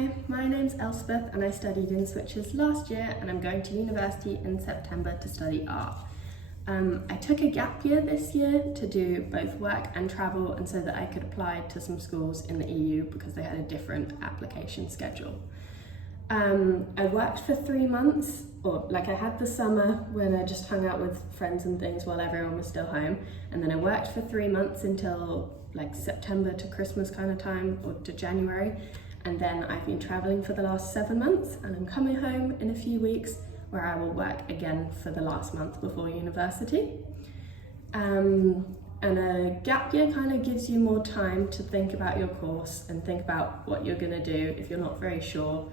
Hi, my name's Elspeth and I studied in swchs last year and I'm going to university in September to study art. I took a gap year this year to do both work and travel, and so that I could apply to some schools in the EU because they had a different application schedule. I worked for 3 months, I had the summer when I just hung out with friends and things while everyone was still home, and then I worked for 3 months until September to Christmas kind of time, or to January, and then I've been traveling for the last 7 months, and I'm coming home in a few weeks where I will work again for the last month before university. And a gap year kind of gives you more time to think about your course and think about what you're going to do if you're not very sure,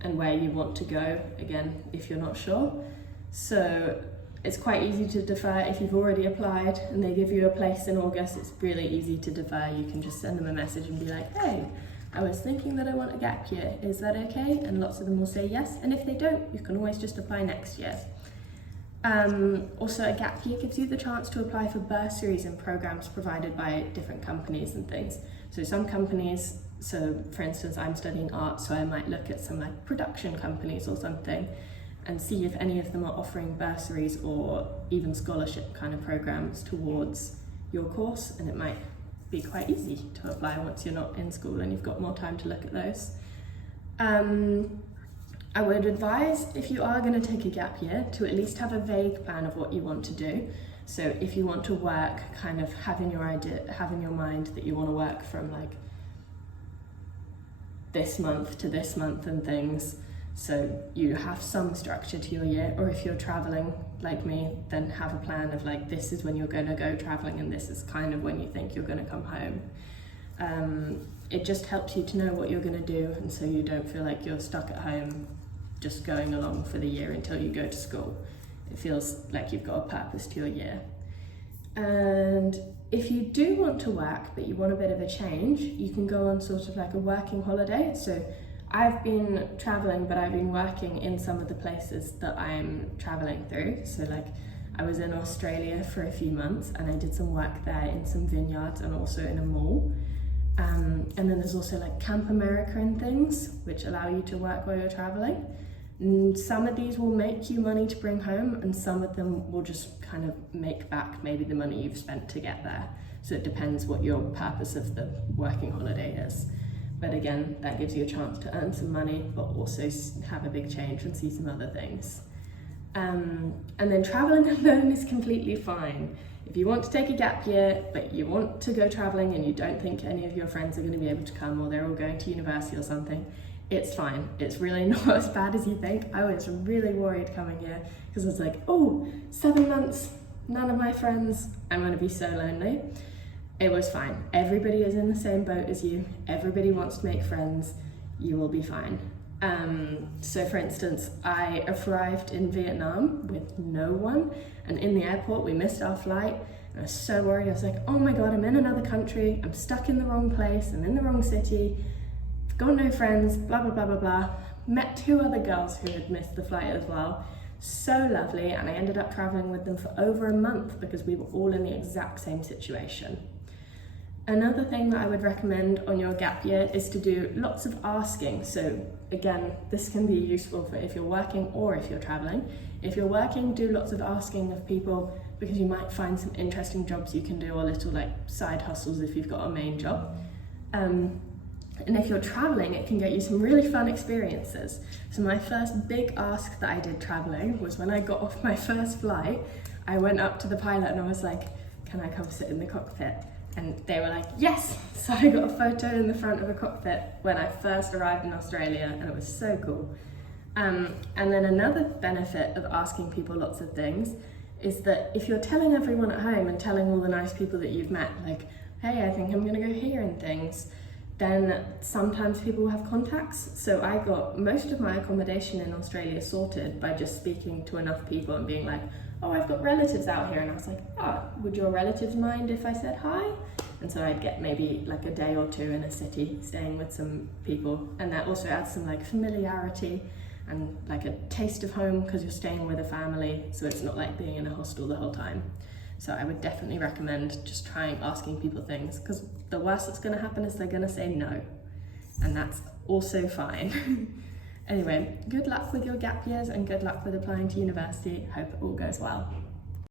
and where you want to go, again, if you're not sure. So it's quite easy to defer if you've already applied and they give you a place in August. It's really easy to defer. You can just send them a message and be like, hey, I was thinking that I want a gap year, is that okay? And lots of them will say yes, and if they don't, you can always just apply next year. Also, a gap year gives you the chance to apply for bursaries and programs provided by different companies and things. So some companies, for instance, I'm studying art, so I might look at some production companies or something and see if any of them are offering bursaries or even scholarship kind of programs towards your course, and it might be quite easy to apply once you're not in school and you've got more time to look at those. I would advise, if you are going to take a gap year, to at least have a vague plan of what you want to do. So if you want to work, kind of have in your mind that you want to work from this month to this month and things, so you have some structure to your year. Or if you're traveling like me, then have a plan of this is when you're going to go traveling and this is kind of when you think you're going to come home. It just helps you to know what you're going to do, and so you don't feel like you're stuck at home just going along for the year until you go to school. It feels like you've got a purpose to your year. And if you do want to work but you want a bit of a change, you can go on sort of a working holiday. So I've been traveling, but I've been working in some of the places that I'm traveling through. So I was in Australia for a few months and I did some work there in some vineyards and also in a mall. And then there's also Camp America and things, which allow you to work while you're traveling. And some of these will make you money to bring home, and some of them will just kind of make back maybe the money you've spent to get there. So it depends what your purpose of the working holiday is. But again, that gives you a chance to earn some money, but also have a big change and see some other things. And then traveling alone is completely fine. If you want to take a gap year, but you want to go traveling and you don't think any of your friends are going to be able to come, or they're all going to university or something, it's fine. It's really not as bad as you think. I was really worried coming here because I was like, oh, 7 months, none of my friends, I'm going to be so lonely. It was fine. Everybody is in the same boat as you. Everybody wants to make friends. You will be fine. So for instance, I arrived in Vietnam with no one, and in the airport we missed our flight, and I was so worried. I was like, oh my god, I'm in another country, I'm stuck in the wrong place, I'm in the wrong city, I've got no friends, blah blah blah blah blah. Met 2 other girls who had missed the flight as well. So lovely, and I ended up traveling with them for over a month because we were all in the exact same situation. Another thing that I would recommend on your gap year is to do lots of asking. So again, this can be useful for if you're working or if you're traveling. If you're working, do lots of asking of people, because you might find some interesting jobs you can do, or little side hustles if you've got a main job. And if you're traveling, it can get you some really fun experiences. So my first big ask that I did traveling was when I got off my first flight, I went up to the pilot and I was like, can I come sit in the cockpit? And they were like, yes! So I got a photo in the front of a cockpit when I first arrived in Australia, and it was so cool. And then another benefit of asking people lots of things is that if you're telling everyone at home and telling all the nice people that you've met, hey, I think I'm gonna go here and things, then sometimes people will have contacts. So I got most of my accommodation in Australia sorted by just speaking to enough people and being like, oh, I've got relatives out here, and I was like, oh, would your relatives mind if I said hi? And so I'd get maybe a day or 2 in a city staying with some people, and that also adds some familiarity and a taste of home because you're staying with a family, so it's not like being in a hostel the whole time. So I would definitely recommend just asking people things, because the worst that's going to happen is they're going to say no. and that's also fine. Anyway, good luck with your gap years and good luck with applying to university. Hope it all goes well.